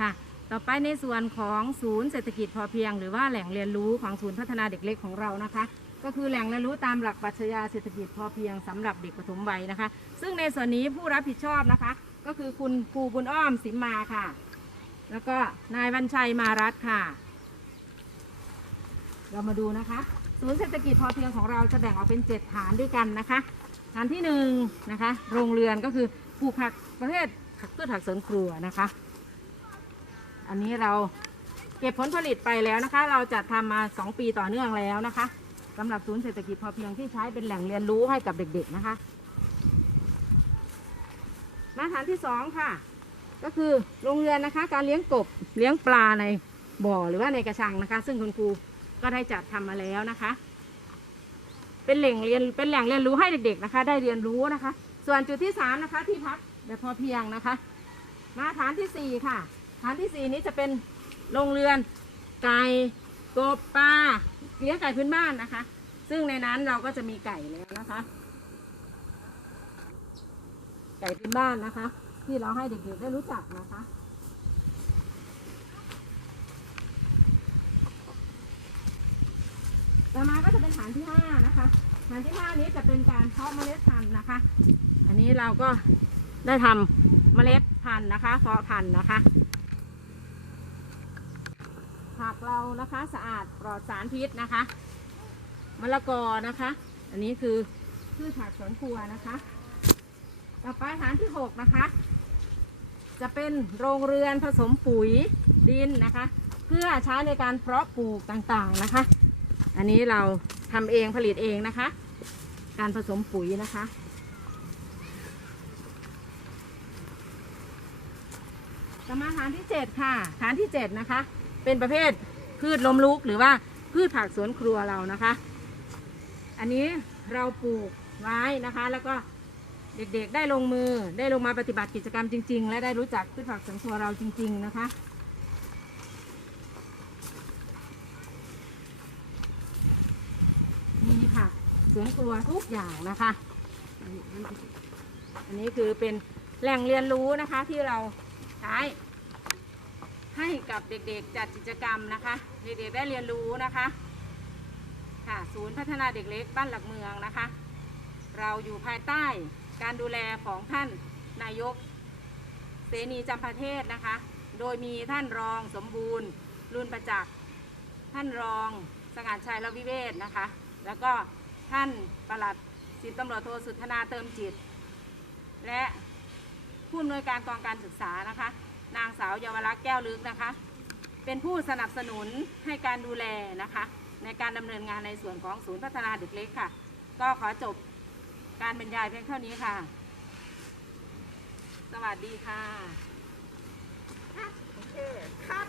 ค่ะ ต่อไปในส่วนของศูนย์เศรษฐกิจพอเพียง หรือว่าแหล่งเรียนรู้ของศูนย์พัฒนาเด็กเล็กของเรานะคะ ก็คือแหล่งเรียนรู้ตามหลักปรัชญาเศรษฐกิจพอเพียงสำหรับเด็กปฐมวัยนะคะ ซึ่งในส่วนนี้ผู้รับผิดชอบนะคะ ก็คือคุณครูบุญอ้อมสิมมาค่ะ แล้วก็นายวันชัยมารัตค่ะ เรามาดูนะคะศูนย์เศรษฐกิจพอเพียงของเราจะแบ่งออกเป็น 7 ฐานด้วยกันนะคะ ฐานที่1นงนะคะโรงเรือนก็คือปลูกผักประเภทผักพืชผักสวนครัวนะคะ อันนี้เราเก็บผลผลิตไปแล้วนะคะ เราจะทำมา 2 ปีต่อเนื่องแล้วนะคะสำหรับศูนย์เศรษฐกิจพอเพียงที่ใช้เป็นแหล่งเรียนรู้ให้กับเด็กๆนะคะมาฐานที่ 2 ค่ะ ก็คือโรงเรือนนะคะ การเลี้ยงกบเลี้ยงปลาในบ่อหรือว่าในกระชังนะคะ ซึ่งคุณครูก็ได้จัดทำมาแล้วนะคะ เป็นแหล่งเรียนเป็นแหล่งเรียนรู้ให้เด็กๆนะคะ ได้เรียนรู้นะคะ ส่วนจุดที่สามนะคะ ที่พักแบบพอเพียงนะคะ มาฐานที่สี่ค่ะ ฐานที่สี่นี้จะเป็นโรงเรือน ไก่กบปลาเลี้ยงไก่พื้นบ้านนะคะ ซึ่งในนั้นเราก็จะมีไก่แล้วนะคะ ไก่พื้นบ้านนะคะ ที่เราให้เด็กๆได้รู้จักนะคะต่อมาก็จะเป็นฐานที่ห้านะคะฐานที่ห้านี้จะเป็นการเพาะเมล็ดพันธุ์นะคะ อันนี้เราก็ได้ทำเมล็ดพันธุ์นะคะ เพาะพันธุ์นะคะ ผักเรานะคะ สะอาดปลอดสารพิษนะคะมะละกอนะคะ อันนี้คือพืชผักสวนครัวนะคะ ต่อไปฐานที่หกนะคะ จะเป็นโรงเรือนผสมปุ๋ยดินนะคะ เพื่อใช้ในการเพาะปลูกต่างๆนะคะ อันนี้เราทำเองผลิตเองนะคะ การผสมปุ๋ยนะคะ ต่อมาฐานที่ 7 ค่ะฐานที่ 7 นะคะ เป็นประเภทพืชล้มลุกหรือว่าพืชผักสวนครัวเรานะคะ อันนี้เราปลูกไว้นะคะ แล้วก็เด็กๆได้ลงมือได้ลงมาปฏิบัติกิจกรรมจริง ๆ และได้รู้จักพืชผักสวนครัวเราจริง ๆนะคะ มีผักสวนครัวทุกอย่างนะคะ อันนี้คือเป็นแหล่งเรียนรู้นะคะที่เราใช้ ให้กับเด็กๆจัดกิจกรรมนะคะ เด็กๆได้เรียนรู้นะคะค่ะศูนย์พัฒนาเด็กเล็กบ้านหลักเมืองนะคะ เราอยู่ภายใต้การดูแลของท่านนายกเสนีจำประเทศนะคะ โดยมีท่านรองสมบูรณ์รุ่นประจักษ์ท่านรองสง่านชัยละวิเวศนะคะ แล้วก็ท่านประหลัดสิบตำรวจโทสุธนาเติมจิต และผู้อำนวยการกองการศึกษานะคะ นางสาวเยาวรักษ์แก้วลึกนะคะ เป็นผู้สนับสนุนให้การดูแลนะคะ ในการดำเนินงานในส่วนของศูนย์พัฒนาเด็กเล็กค่ะ ก็ขอจบการบรรยายเพียงเท่านี้ค่ะ สวัสดีค่ะโอเคครับ